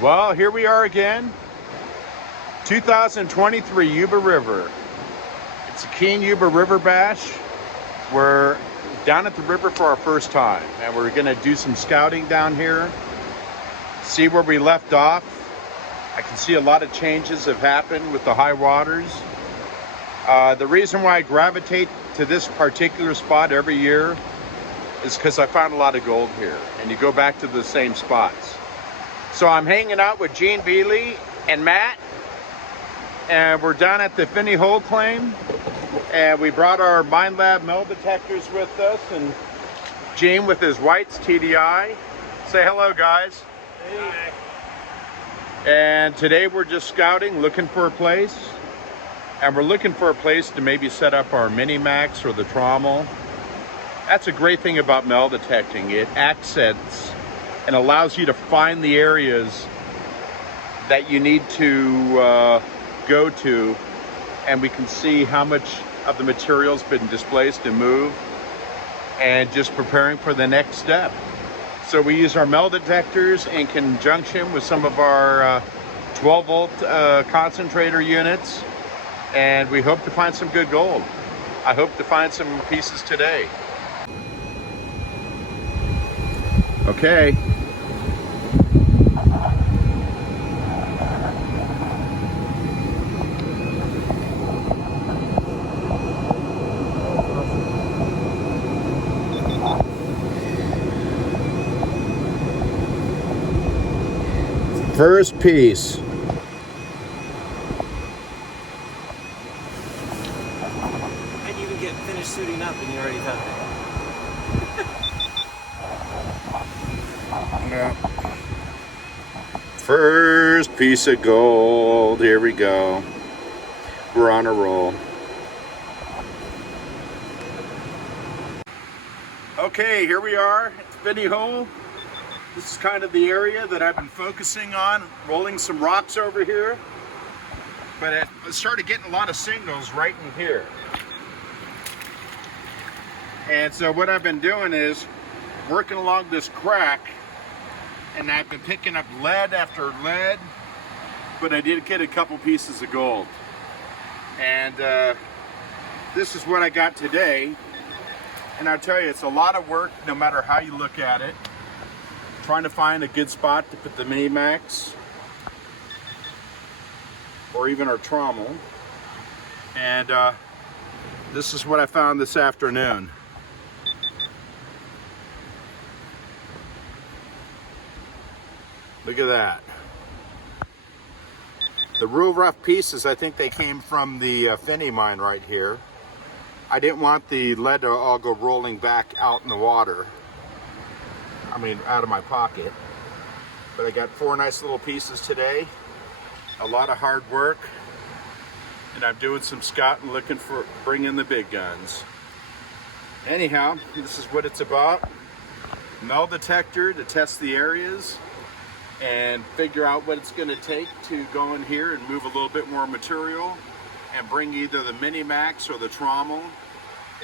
Well, here we are again. 2023 Yuba River. It's a Keene Yuba River Bash. We're down at the river for our first time, and we're gonna do some scouting down here, see where we left off. I can see a lot of changes have happened with the high waters. The reason why I gravitate to this particular spot every year is because I found a lot of gold here, and you go back to the same spots. So I'm hanging out with Gene Bealey and Matt, and we're down at the Finney Hole claim, and we brought our Mine Lab metal detectors with us, and Gene with his White's TDI. Say hello, guys. Hey. And today we're just scouting, looking for a place, and we're looking for a place to maybe set up our Mini-Max or the trommel. That's a great thing about metal detecting. It accents and allows you to find the areas that you need to go to, and we can see how much of the material's been displaced and moved, and just preparing for the next step. So we use our metal detectors in conjunction with some of our 12-volt concentrator units, and we hope to find some good gold. I hope to find some pieces today. Okay. First piece. And you can get finished suiting up and you already found it. Yeah. First piece of gold. Here we go. We're on a roll. Okay, here we are at the Finney Hole. This is kind of the area that I've been focusing on, rolling some rocks over here. But I started getting a lot of signals right in here. And so what I've been doing is working along this crack, and I've been picking up lead after lead, but I did get a couple pieces of gold. And this is what I got today. And I'll tell you, it's a lot of work no matter how you look at it. Trying to find a good spot to put the Mini-Max or even our trommel. And this is what I found this afternoon. Look at that. The real rough pieces, I think they came from the Finney mine right here. I didn't want the lead to all go rolling back out in the water. I mean, out of my pocket. But I got 4 nice little pieces today. A lot of hard work. And I'm doing some scouting, looking for bringing the big guns. Anyhow, this is what it's about. Metal detector to test the areas and figure out what it's going to take to go in here and move a little bit more material and bring either the Mini-Max or the trommel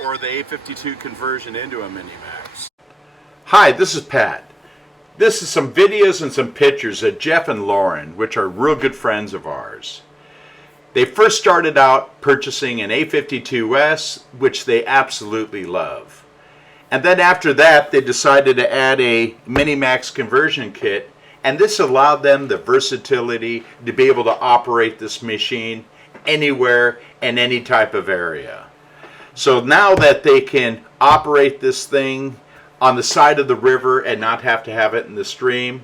or the A52 conversion into a Mini-Max. Hi, this is Pat. This is some videos and some pictures of Jeff and Lauren, which are real good friends of ours. They first started out purchasing an A52S, which they absolutely love. And then after that, they decided to add a Mini-Max conversion kit, and this allowed them the versatility to be able to operate this machine anywhere in any type of area. So now that they can operate this thing on the side of the river and not have to have it in the stream,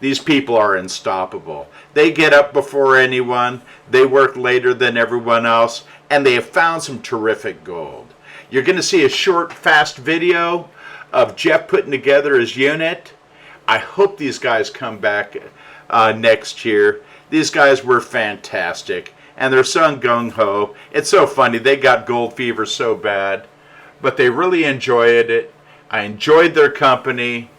these people are unstoppable. They get up before anyone, they work later than everyone else, and they have found some terrific gold. You're going to see a short, fast video of Jeff putting together his unit. I hope these guys come back next year. These guys were fantastic, and they're so gung-ho. It's so funny, they got gold fever so bad, but they really enjoyed it. I enjoyed their company,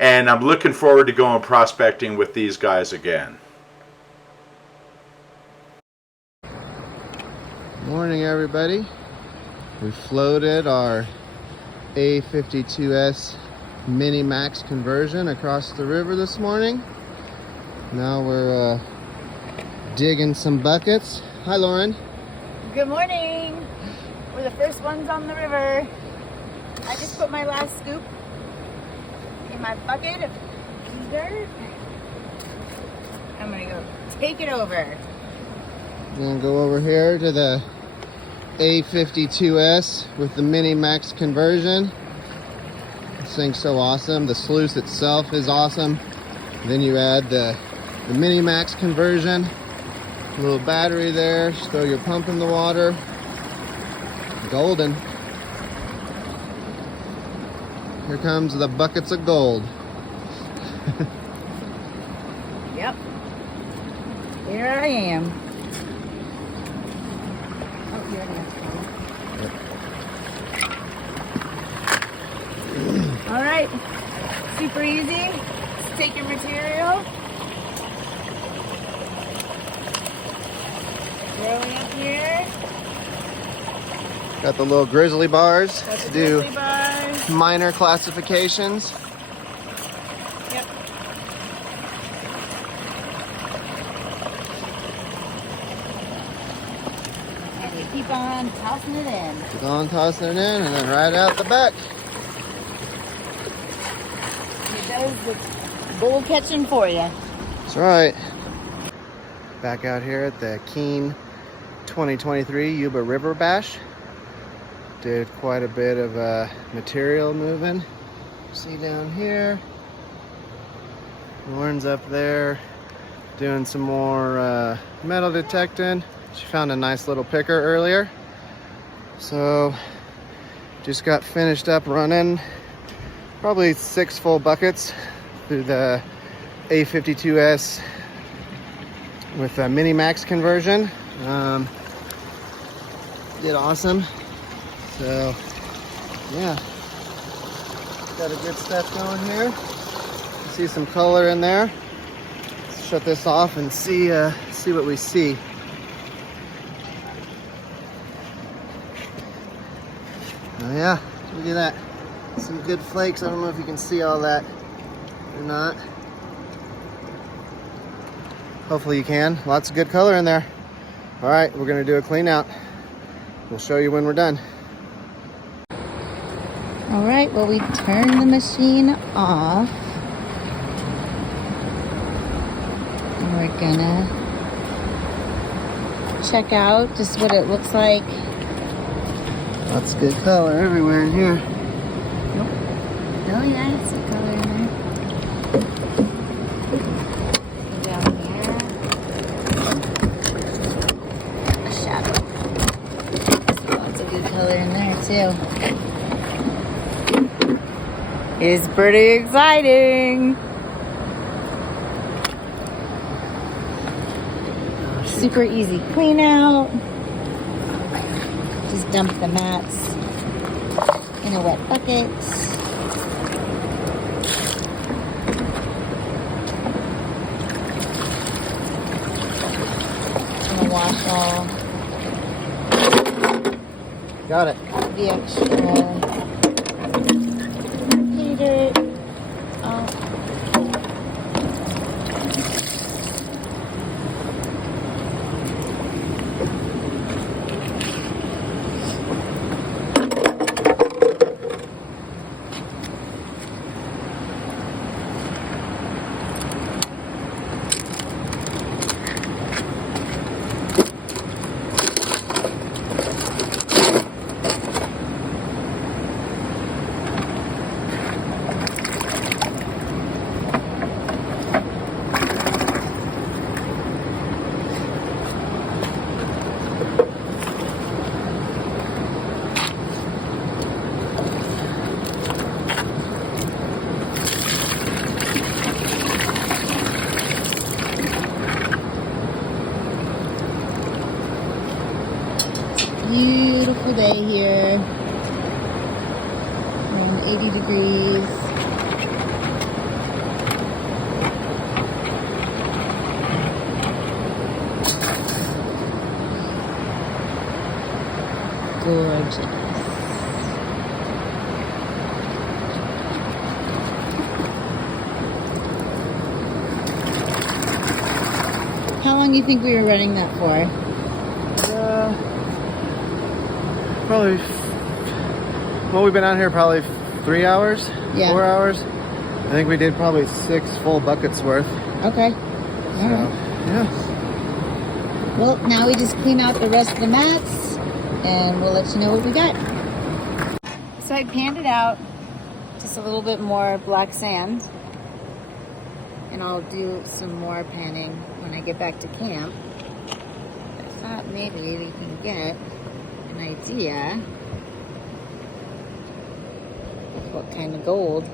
and I'm looking forward to going prospecting with these guys again. Morning, everybody. We floated our A52S Mini-Max conversion across the river this morning. Now we're digging some buckets. Hi, Lauren. Good morning. We're the first ones on the river. I just put my last scoop in my bucket of dirt. I'm gonna go take it over. Then go over here to the A52S with the mini max conversion. This thing's so awesome. The sluice itself is awesome. Then you add the mini max conversion. A little battery there. Just throw your pump in the water. Golden. Here comes the buckets of gold. Yep. Here I am. Oh, you already have to go. All right. Super easy. Just take your material. Throw it up here. Got the little grizzly bars Got the to do grizzly bars. minor classifications. Yep. And we keep on tossing it in. Keep on tossing it in and then right out the back. And it does the bull catching for you. That's right. Back out here at the Keene 2023 Yuba River Bash. Did quite a bit of material moving. See down here. Lauren's up there doing some more metal detecting. She found a nice little picker earlier. So just got finished up running probably 6 full buckets through the A52S with a mini max conversion. Did awesome. So yeah, got a good stuff going here. See some color in there. Let's shut this off and see what we see. Oh yeah, look at that. Some good flakes. I don't know if you can see all that or not. Hopefully you can. Lots of good color in there. All right, we're gonna do a clean out. We'll show you when we're done. All right, well, we turn the machine off. And we're gonna check out just what it looks like. Lots of good color everywhere in here. Oh yeah, it's some color in there. Down here. A shadow. Lots of good color in there too. It's pretty exciting. Super easy clean out. Just dump the mats in a wet bucket. Gonna wash all Got it. the extra pay dirt off. Beautiful day here. Around 80 degrees. Gorgeous. How long do you think we were running that for? Probably, well, we've been out here probably 3 hours, Yeah. 4 hours. I think we did probably 6 full buckets worth. Okay. So, yeah. Well, now we just clean out the rest of the mats and we'll let you know what we got. So I panned it out, just a little bit more black sand. And I'll do some more panning when I get back to camp. I thought maybe we can get an idea of what kind of gold.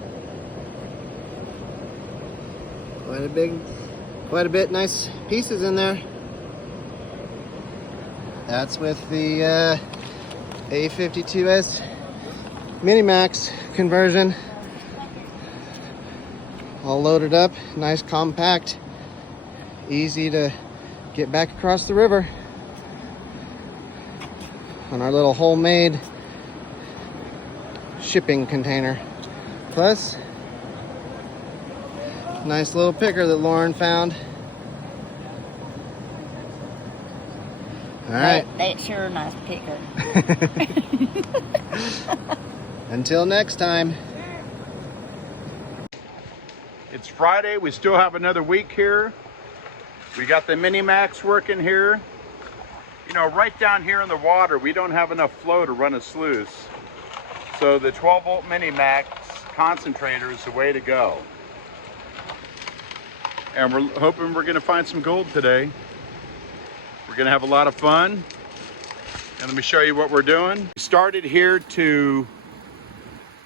Quite a bit nice pieces in there. That's with the A52S Mini-Max conversion. All loaded up, nice compact, easy to get back across the river on our little homemade shipping container. Plus, nice little picker that Lauren found. All right. That's sure a nice picker. Until next time. It's Friday. We still have another week here. We got the Mini-Max working here. You know, right down here in the water, we don't have enough flow to run a sluice. So the 12-volt Mini-Max concentrator is the way to go. And we're hoping we're gonna find some gold today. We're gonna have a lot of fun. And let me show you what we're doing. We started here to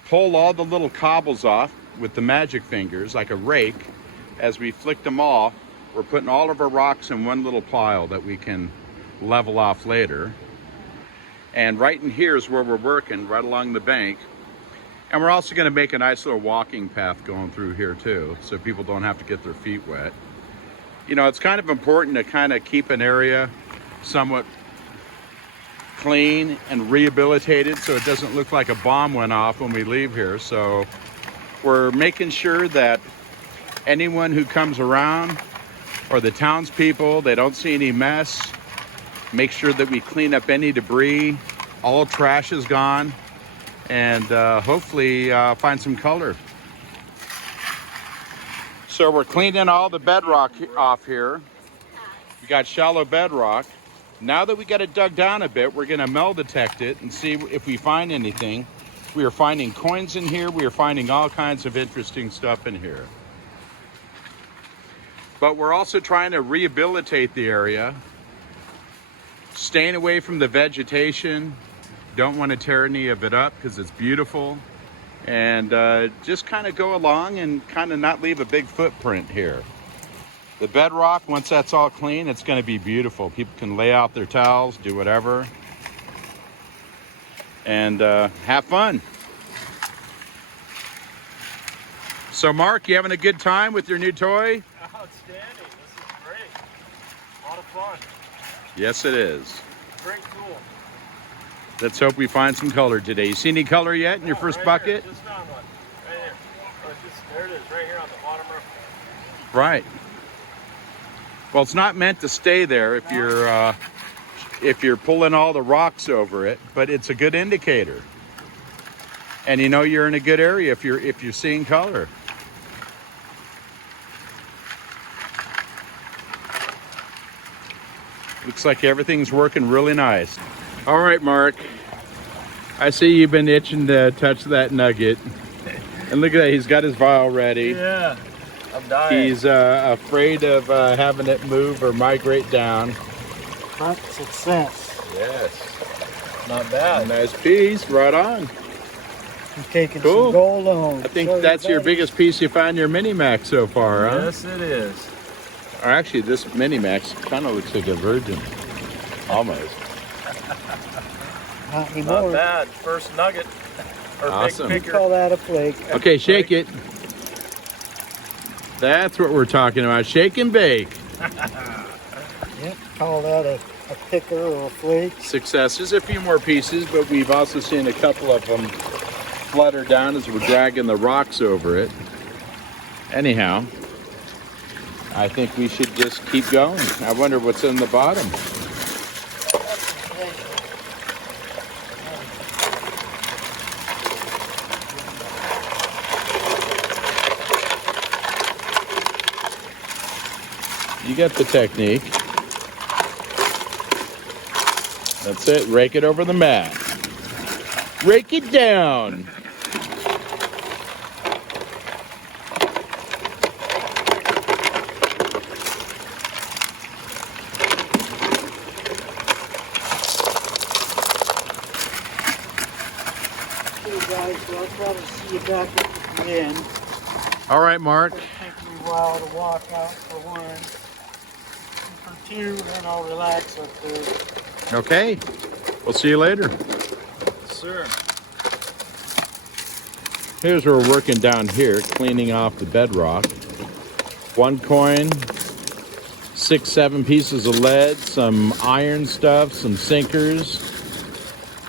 pull all the little cobbles off with the magic fingers, like a rake. As we flick them off, we're putting all of our rocks in one little pile that we can level off later. And right in here is where we're working, right along the bank. And we're also gonna make a nice little walking path going through here too, so people don't have to get their feet wet. You know, it's kind of important to kind of keep an area somewhat clean and rehabilitated so it doesn't look like a bomb went off when we leave here. So we're making sure that anyone who comes around or the townspeople, they don't see any mess. Make sure that we clean up any debris. All trash is gone. And hopefully find some color. So we're cleaning all the bedrock off here. We got shallow bedrock. Now that we got it dug down a bit, we're gonna metal detect it and see if we find anything. We are finding coins in here. We are finding all kinds of interesting stuff in here. But we're also trying to rehabilitate the area, staying away from the vegetation. Don't want to tear any of it up because it's beautiful. And just kind of go along and kind of not leave a big footprint here. The bedrock, once that's all clean, it's going to be beautiful. People can lay out their towels, do whatever, and have fun. So Mark, you having a good time with your new toy? Outstanding. This is great. A lot of fun. Yes, it is. Great tool. Let's hope we find some color today. You see any color yet in your first right bucket? Here. Just found one. Right here. Oh, there it is, right here on the bottom row. Right. Well, it's not meant to stay there if you're pulling all the rocks over it, but it's a good indicator. And you know you're in a good area if you're seeing color. Looks like everything's working really nice. All right, Mark. I see you've been itching to touch that nugget. And look at that, he's got his vial ready. Yeah, I'm dying. He's afraid of having it move or migrate down. Success. Yes. Not bad. Nice piece, right on. I'm taking Cool. some gold home. I think that's your biggest piece you found in your Mini-Max so far, huh? Yes, it is. Or actually, this Mini-Max kind of looks like a virgin. Almost. Not anymore. Not bad. First nugget. Or Awesome. big We picker. call that a flake. Okay, shake it. That's what we're talking about. Shake and bake. Yep, call that a picker or a flake. Success. There's a few more pieces, but we've also seen a couple of them flutter down as we're dragging the rocks over it. Anyhow, I think we should just keep going. I wonder what's in the bottom. You get the technique. That's it. Rake it over the mat. Rake it down. Okay, guys, so I'll try to see you back at the end. All right, Mark. It'll take me a while to walk out for one. And for two, then I'll relax up there. Okay. We'll see you later. Sir. Here's where we're working down here, cleaning off the bedrock. 1 coin, 6, 7 pieces of lead, some iron stuff, some sinkers,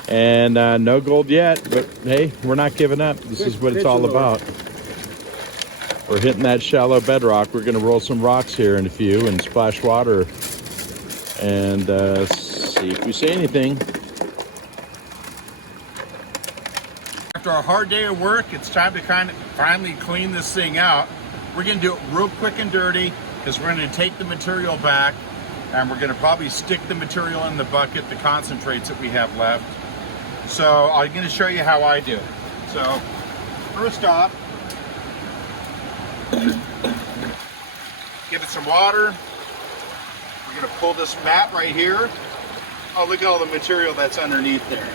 and no gold yet, but hey, we're not giving up. This is what it's all about. We're hitting that shallow bedrock. We're gonna roll some rocks here in a few and splash water and see if we see anything. After a hard day of work, it's time to kind of finally clean this thing out. We're gonna do it real quick and dirty because we're gonna take the material back and we're gonna probably stick the material in the bucket, the concentrates that we have left. So I'm gonna show you how I do it. So first off, give it some water. We're gonna pull this mat right here. Oh, look at all the material that's underneath there.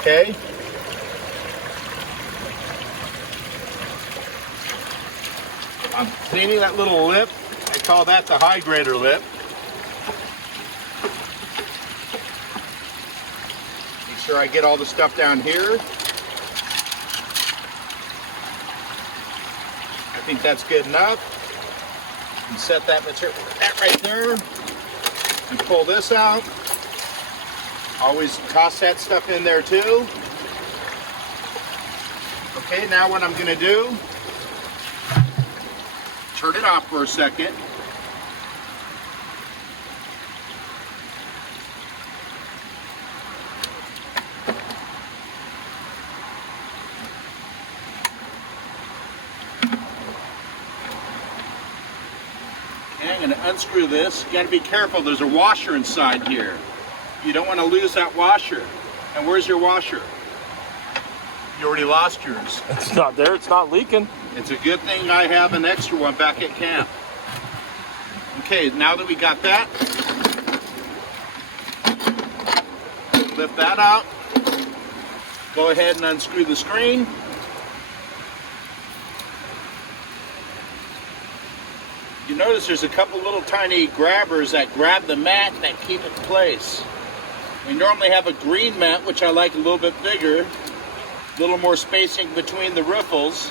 Okay. I'm cleaning that little lip. I call that the high grader lip. Make sure I get all the stuff down here. I think that's good enough. And set that material right there and pull this out. Always toss that stuff in there too. Okay, now what I'm gonna do, turn it off for a second. Okay, I'm gonna unscrew this. You gotta be careful, there's a washer inside here. You don't want to lose that washer. And where's your washer? You already lost yours. It's not there. It's not leaking. It's a good thing I have an extra one back at camp. Okay, now that we got that, lift that out. Go ahead and unscrew the screen. You notice there's a couple little tiny grabbers that grab the mat that keep it in place. We normally have a green mat, which I like a little bit bigger, a little more spacing between the riffles.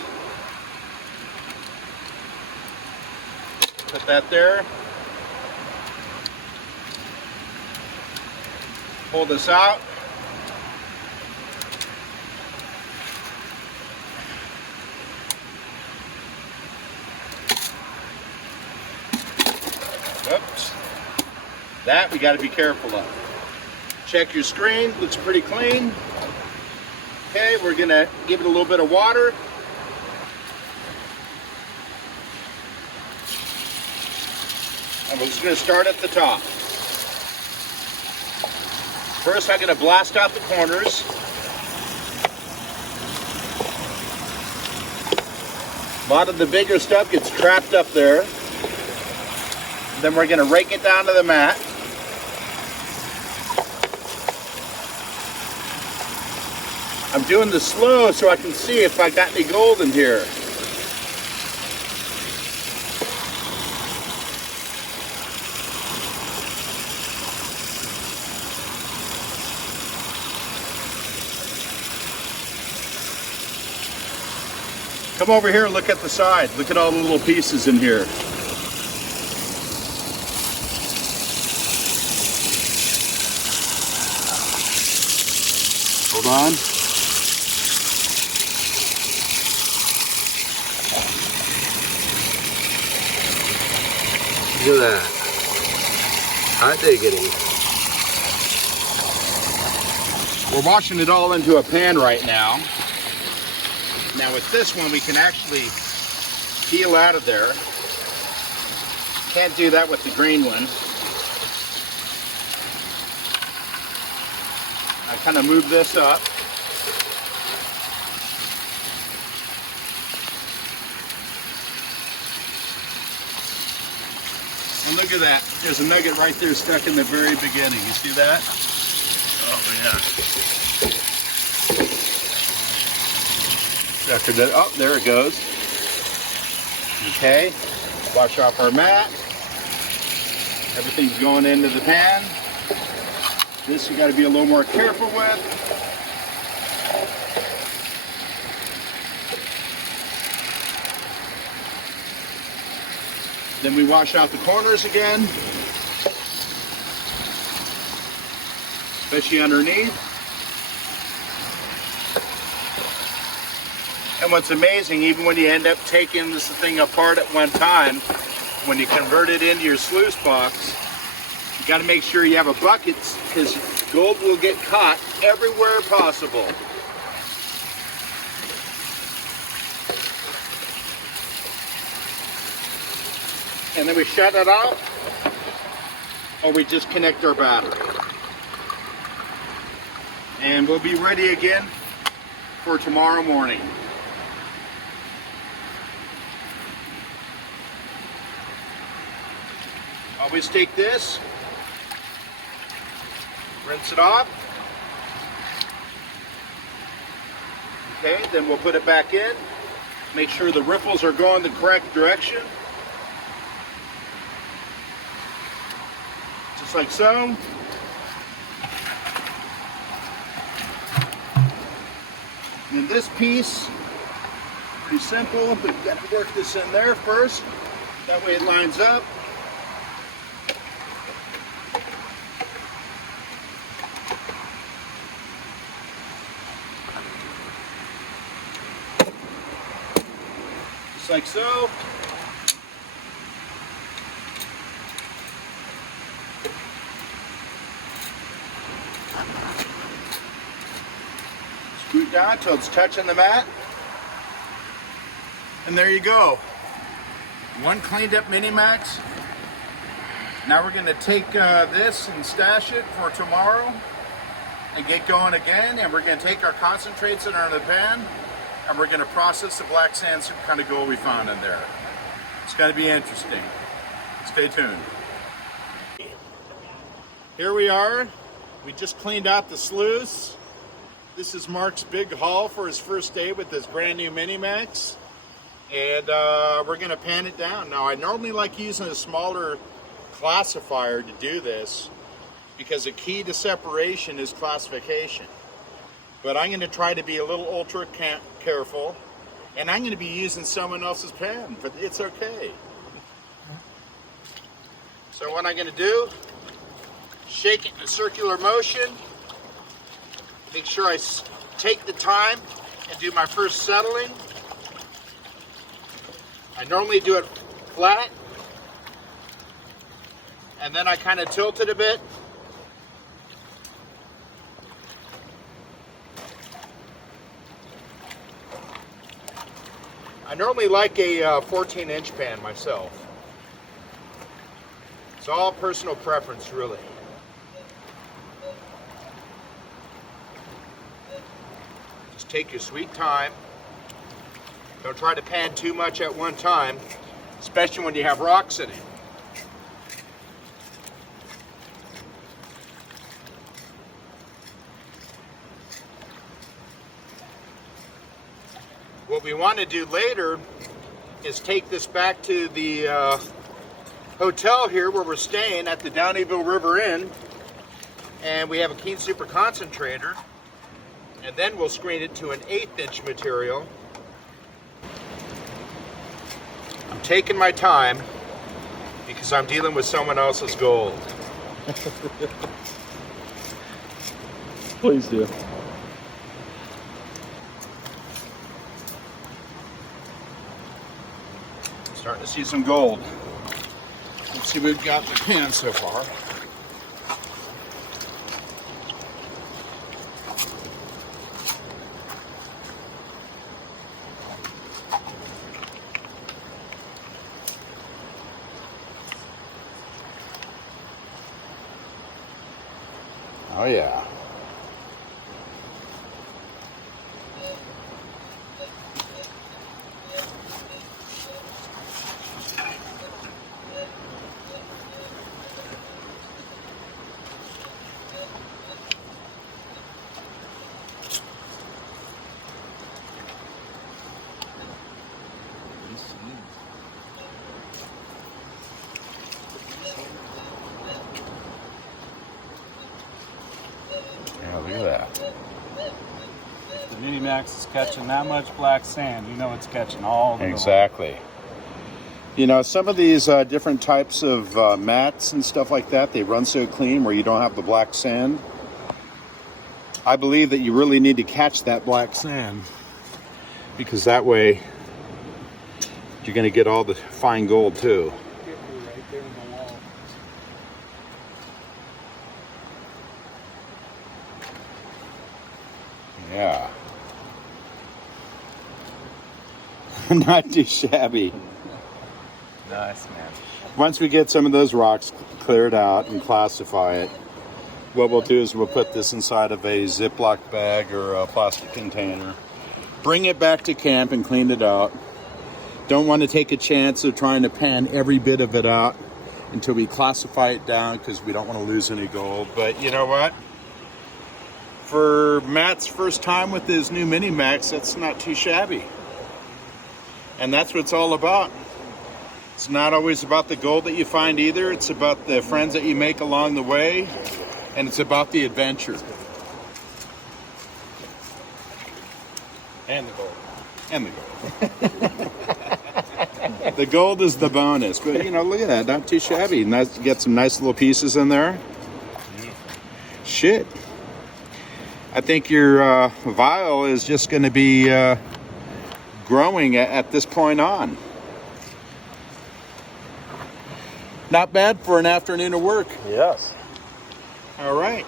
Put that there. Pull this out. Oops. That we got to be careful of. Check your screen, looks pretty clean. Okay, we're gonna give it a little bit of water. And we're just gonna start at the top. First, I'm gonna blast out the corners. A lot of the bigger stuff gets trapped up there. Then we're gonna rake it down to the mat. I'm doing this slow so I can see if I got any gold in here. Come over here and look at the side. Look at all the little pieces in here. Hold on. Look at that. Hot diggity. We're washing it all into a pan right now. Now with this one, we can actually peel out of there. Can't do that with the green one. I kind of move this up. And look at that. There's a nugget right there stuck in the very beginning. You see that? Oh yeah. Oh, there it goes. Okay. Wash off our mat. Everything's going into the pan. This you got to be a little more careful with. Then we wash out the corners again, especially underneath. And what's amazing, even when you end up taking this thing apart at one time, when you convert it into your sluice box, you got to make sure you have a bucket because gold will get caught everywhere possible. And then we shut it off, or we just connect our battery. And we'll be ready again for tomorrow morning. Always take this, rinse it off. Okay, then we'll put it back in. Make sure the ripples are going the correct direction. Just like so. And this piece, pretty simple, but you've got to work this in there first. That way it lines up. Just like so. Scoot down till it's touching the mat. And there you go. One cleaned up Mini-Max. Now we're going to take this and stash it for tomorrow and get going again. And we're going to take our concentrates that are in the pan and we're going to process the black sand kind of gold we found in there. It's going to be interesting. Stay tuned. Here we are. We just cleaned out the sluice. This is Mark's big haul for his first day with this brand new Mini-Max. And we're going to pan it down. Now I normally like using a smaller classifier to do this because the key to separation is classification. But I'm going to try to be a little ultra careful, and I'm going to be using someone else's pan, but it's okay. So what I'm going to do, shake it in a circular motion, make sure I take the time and do my first settling. I normally do it flat, and then I kind of tilt it a bit. I normally like a 14-inch pan myself. It's all personal preference, really. Just take your sweet time. Don't try to pan too much at one time, especially when you have rocks in it. What we want to do later is take this back to the hotel here where we're staying at the Downeyville River Inn, and we have a Keene Super Concentrator, and then we'll screen it to an 1/8-inch material. I'm taking my time because I'm dealing with someone else's gold. Please do. to see some gold. Let's see what we've got in the pan so far. Oh yeah. Yeah, look at that. The Mini Max is catching that much black sand. You know it's catching all the gold. Exactly. You know, some of these different types of mats and stuff like that, they run so clean where you don't have the black sand. I believe that you really need to catch that black sand because that way you're going to get all the fine gold too. Right there in the wall. Yeah. Not too shabby. Nice, man. Once we get some of those rocks cleared out and classify it, what we'll do is we'll put this inside of a Ziploc bag or a plastic container. Bring it back to camp and clean it out. Don't want to take a chance of trying to pan every bit of it out until we classify it down because we don't want to lose any gold. But you know what? For Matt's first time with his new Mini Max, that's not too shabby. And that's what it's all about. It's not always about the gold that you find either. It's about the friends that you make along the way, and it's about the adventure. And the gold. And the gold. The gold is the bonus. But, you know, look at that. Not too shabby. Nice, get some nice little pieces in there. Shit. I think your vial is just going to be growing at this point on. Not bad for an afternoon of work. Yes. All right.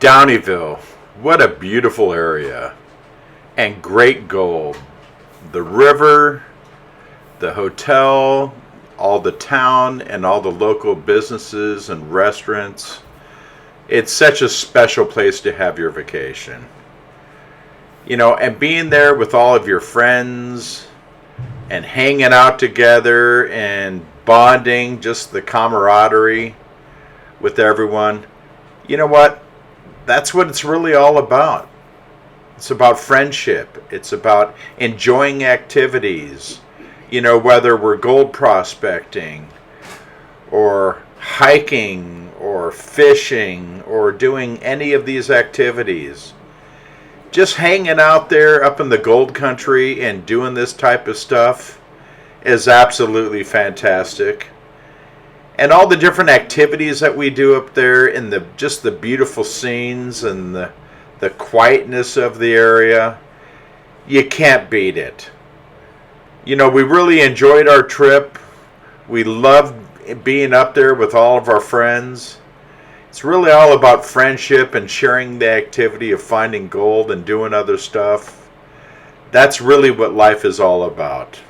Downeyville, what a beautiful area, and great gold. The river, the hotel, all the town, and all the local businesses and restaurants. It's such a special place to have your vacation. You know, and being there with all of your friends and hanging out together and bonding, just the camaraderie with everyone. You know what? That's what it's really all about. It's about friendship. It's about enjoying activities. You know, whether we're gold prospecting or hiking or fishing or doing any of these activities. Just hanging out there up in the gold country and doing this type of stuff is absolutely fantastic. And all the different activities that we do up there and just the beautiful scenes and the quietness of the area, you can't beat it. You know, we really enjoyed our trip. We loved being up there with all of our friends. It's really all about friendship and sharing the activity of finding gold and doing other stuff. That's really what life is all about.